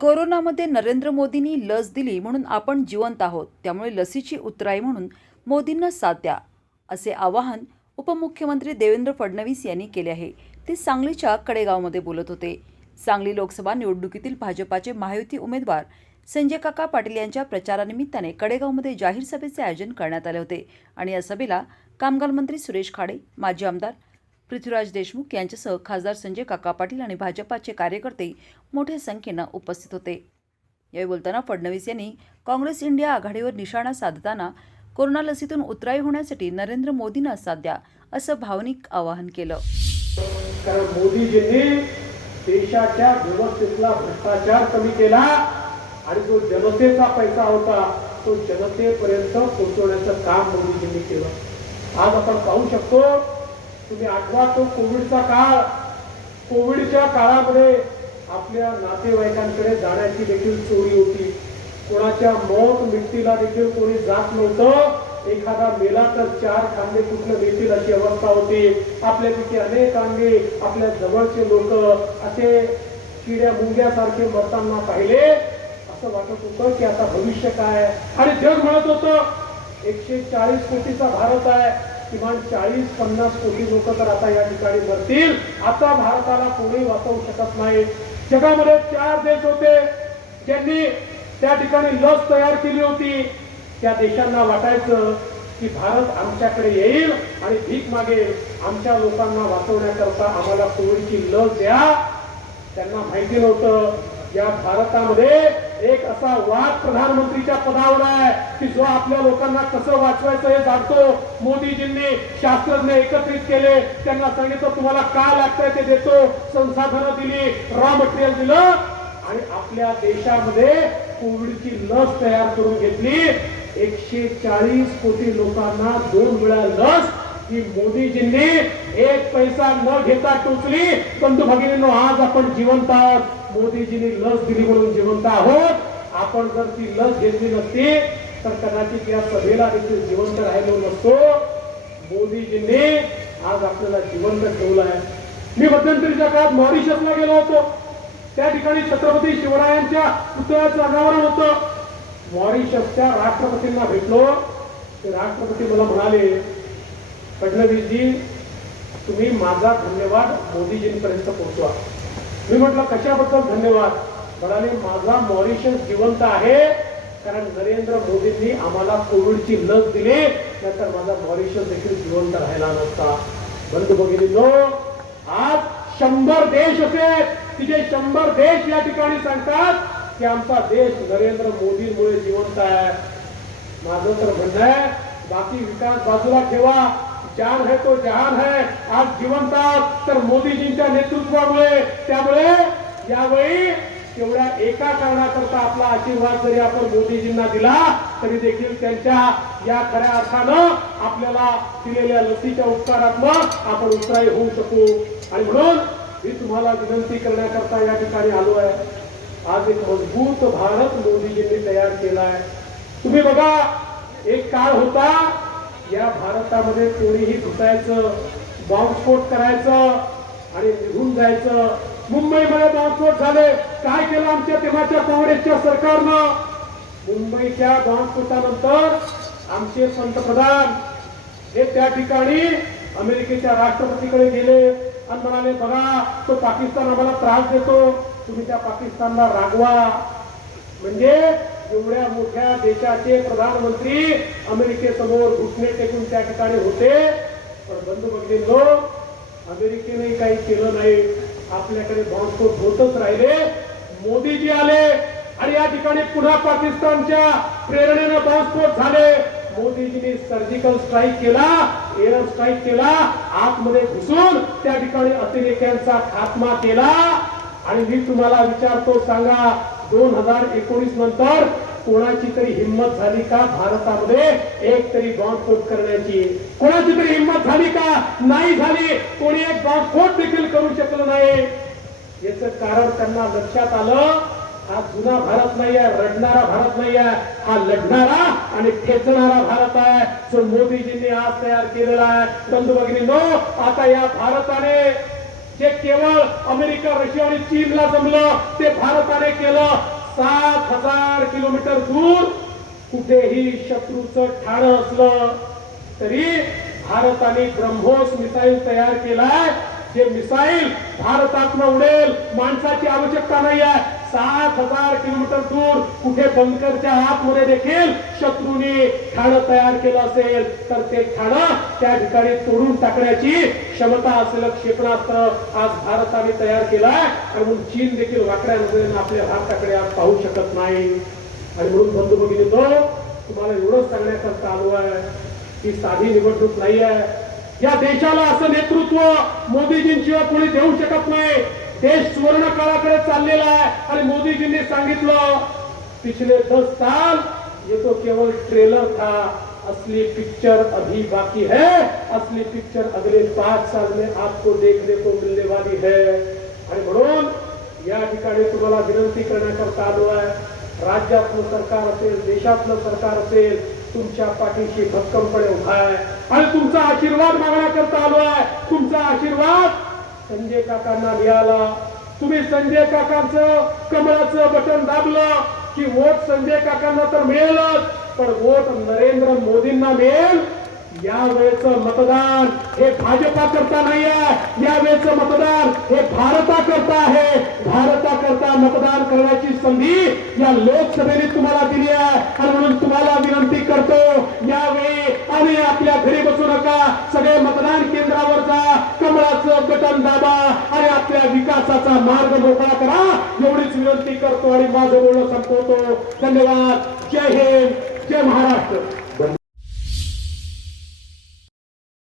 कोरोनामध्ये नरेंद्र मोदींनी लस दिली म्हणून आपण जिवंत आहोत. त्यामुळे लसीची उतराई म्हणून मोदींना साथ द्या असे आवाहन उपमुख्यमंत्री देवेंद्र फडणवीस यांनी केले आहे. ते सांगलीच्या कडेगावमध्ये बोलत होते. सांगली लोकसभा निवडणुकीतील भाजपाचे महायुती उमेदवार संजय काका पाटील यांच्या प्रचारानिमित्ताने कडेगावमध्ये जाहीर सभेचे आयोजन करण्यात आले होते. आणि या सभेला कामगार मंत्री सुरेश खाडे माजी आमदार पृथ्वीराज देशमुख यांच्यासह खासदार संजय काका पाटील आणि भाजपाचे कार्यकर्ते मोठ्या संख्येनं उपस्थित होते. यावेळी बोलताना फडणवीस यांनी काँग्रेस इंडिया आघाडीवर निशाणा साधताना कोरोना लसीतून उतराई होण्यासाठी नरेंद्र मोदींना साथ द्या असं भावनिक आवाहन केलं. कारण मोदीजींनी देशाच्या व्यवस्थेतला भ्रष्टाचार कमी केला आणि जो जनतेचा पैसा होता तो जनतेपर्यंत पोहोचवण्याचं काम मोदीजींनी केलं. आज आपण पाहू शकतो तुम्ही आठवा तो कोविडचा काळ. कोविडच्या काळामध्ये आपल्या नातेवाईकांकडे जाण्याची देखील चोरी होती. कोणाच्या मौत मृत्यूला देखील कोणी जात नव्हतं. एखादा मेला तर चार खांदे कुठलं मिळतील अशी अवस्था होती. आपल्यापैकी अनेक अंगे आपल्या जवळचे लोक असे किड्या मुंग्यासारखे मरताना पाहिले. असं वाटत होतं की आता भविष्य काय आणि जग म्हणत होतं एकशे चाळीस कोटीचा भारत आहे. किमान चाळीस पन्नास कोटी लोक तर आता या ठिकाणी मरतील. आता भारताला कोणी वाचवू शकत नाही. जगामध्ये चार देश होते. ज्यांनी त्या ठिकाणी लस तयार केली होती. त्या देशांना वाटायचं की भारत आमच्याकडे येईल आणि भीक मागेल. आमच्या लोकांना वाचवण्याकरता आम्हाला कोविडची लस द्या? त्यांना माहिती नव्हतं. या भारतामध्ये एक असा वाद प्रधानमंत्रीच्या पदावर आहे की जो आपल्या लोकांना कसं वाचवायचं हे जाणतो. मोदीजींनी शास्त्रज्ञ एकत्रित केले. त्यांना सांगितलं तुम्हाला काय लागतंय ते देतो. संसाधनं दिली रॉ मटेरियल दिलं आणि आपल्या देशामध्ये कोविडची लस तयार करून घेतली. एकशे चाळीस कोटी लोकांना दोन वेळा लस की मोदीजींनी एक पैसा न घेता टोचली. बंधू भगिनींनो आज आपण जिवंत आहोत. मोदीजींनी लस दिली म्हणून जिवंत आहोत. आपण जर ती लस घेतली नसती तर कदाचित या सभेला देखील जिवंत राहिलो नसतो. मोदीजींनी आज आपल्याला जिवंत ठेवलं आहे. मी मध्यंतरीच्या काळात मॉरिशसला गेलो होतो. त्या ठिकाणी छत्रपती शिवरायांच्या पुतळ्याचं अनावरण होतं. मॉरिशसच्या राष्ट्रपतींना भेटलो. ते राष्ट्रपती मला म्हणाले फडणवीसजी तुम्ही माझा धन्यवाद मोदीजींपर्यंत पोहोचवा. मी म्हटलं कशाबद्दल धन्यवाद? म्हणाले माझा मॉरिशस जिवंत आहे कारण नरेंद्र मोदींनी आम्हाला कोविडची लस दिली नंतर माझा मॉरिशस देखील जिवंत राहिला नसता. बंधू भगिनींनो आज शंभर देश असे की जे शंभर देश या ठिकाणी सांगतात की आमचा देश नरेंद्र मोदींमुळे जिवंत आहे. माझं तर म्हणणं आहे बाकी विकास बाजूला ठेवा. जान है तो जहान है। आज जिवंत तर मोदीजींच्या नेतृत्वामुळे त्यामुळे यावेळी एवढ्या एका कारणाकरता आपला आशीर्वाद जरी आपण मोदीजींना दिला तरी देखील त्यांच्या या खऱ्या अर्थानं आपल्याला दिलेल्या लसीच्या उपकारात्मक आपण उत्साही होऊ शकू. आणि म्हणून मी तुम्हाला विनंती करण्याकरता या ठिकाणी आलो आहे. आज एक मजबूत भारत मोदीजींनी तयार केला आहे. तुम्ही बघा एक काळ होता या भारतामध्ये कोणीही घुसायचं बॉम्बस्फोट करायचं आणि निघून जायचं. मुंबईमध्ये बॉम्बस्फोट झाले. काय केलं आमच्या तेव्हाच्या काँग्रेसच्या सरकारनं? मुंबईच्या बॉम्बस्फोटानंतर आमचे पंतप्रधान हे त्या ठिकाणी अमेरिकेच्या राष्ट्रपतीकडे गेले आणि म्हणाले बघा तो पाकिस्तान आम्हाला त्रास देतो. तुम्ही त्या पाकिस्तानला रागवा. म्हणजे एवढ्या मोठ्या देशाचे प्रधानमंत्री अमेरिकेसमोर घुटणे टेकून त्या ठिकाणी होते. पण बंधू भगिनींनो अमेरिकेने काही केलं नाही. आपल्याकडे बॉम्बस्फोट होतच राहिले. मोदीजी आले आणि या ठिकाणी पुन्हा पाकिस्तानच्या प्रेरणेनं बॉम्बस्फोट झाले. मोदीजींनी सर्जिकल स्ट्राईक केला एअर स्ट्राईक केला आतमध्ये घुसून त्या ठिकाणी अतिरेक्यांचा खात्मा केला. आणि मी तुम्हाला विचारतो सांगा दोन हजार एकोणीस नंतर कोणाची तरी हिंमत झाली का भारतामध्ये? एक तरी बॉम्बस्फोट करण्याची. कोणाची तरी हिंमत झाली का? नाही झाली. कोणी एक बॉम्बस्फोट देखील करू शकलं नाही. याच कारण त्यांना लक्षात आलं हा जुना भारत नाही आहे रडणारा भारत नाही आहे हा लढणारा आणि खेचणारा भारत आहे. जो मोदीजींनी आज तयार केलेला आहे. बंधू भगिनी आता या भारताने केवळ अमेरिका रशिया आणि चीनला जमलं ते भारताने केलं. सात हजार किलोमीटर दूर कुठेही शत्रूचं ठाण असलं तरी भारताने ब्रह्मोस मिसाईल तयार केलाय. जे मिसाईल भारतातनं उडेल माणसाची आवश्यकता नाही आहे सात हजार किलोमीटर दूर कुठे बंकरच्या आतमध्ये देखील शत्रूने ठाण तयार केलं असेल तर ते ठाणं त्या ठिकाणी तोडून टाकण्याची क्षमता असलेलं क्षेपणास्त्र आज भारताने तयार केलाय आणि म्हणून चीन देखील वाकड्या नजरेनं आपल्या भारताकडे आज पाहू शकत नाही. आणि म्हणून बंधू भगिनी तुम्हाला एवढंच सांगण्याकरता आलो आहे. ही साधी निवडणूक नाही आहे. या देशाला असं नेतृत्व मोदीजींशिवाय कोणी देऊ शकत नाही. हे सुवर्ण काळाकडे चाललेलं आहे. आणि मोदीजींनी सांगितलं पिछले दस साल ये तो केवळ ट्रेलर था असली पिक्चर अभी बाकी है असली पिक्चर अगले पाच साल में आपको देखने को मिलने वाली है. आणि म्हणून या ठिकाणी तुम्हाला विनंती करण्याकरता आलो आहे. राज्यातलं सरकार असेल देशातलं सरकार असेल तुमच्या पाठीशी भक्कमपणे उभा आहे. आणि तुमचा आशीर्वाद मागण्याकरता आलो आहे. तुमचा आशीर्वाद संजय काकांना मिळाला तुम्ही संजय काकांचं कमळाचं बटन दाबलं की वोट संजय काकांना तर मिळेलच पण वोट नरेंद्र मोदींना मिळेल. या वेळेचं मतदान हे भाजपा करता नाही आहे. या वेळेचं मतदान हे भारता करता आहे. भारता करता मतदान करण्याची संधी या लोकसभेने तुम्हाला दिली आहे आणि म्हणून तुम्हाला विनंती करतो यावेळी आणि आपल्या घरी बसू नका सगळे मतदान केंद्रावर जा कमळाचं बटन दाबा आणि आपल्या विकासाचा मार्ग मोकळा करा. एवढीच विनंती करतो आणि माझं बोलणं संपवतो. धन्यवाद. जय हिंद. जय महाराष्ट्र.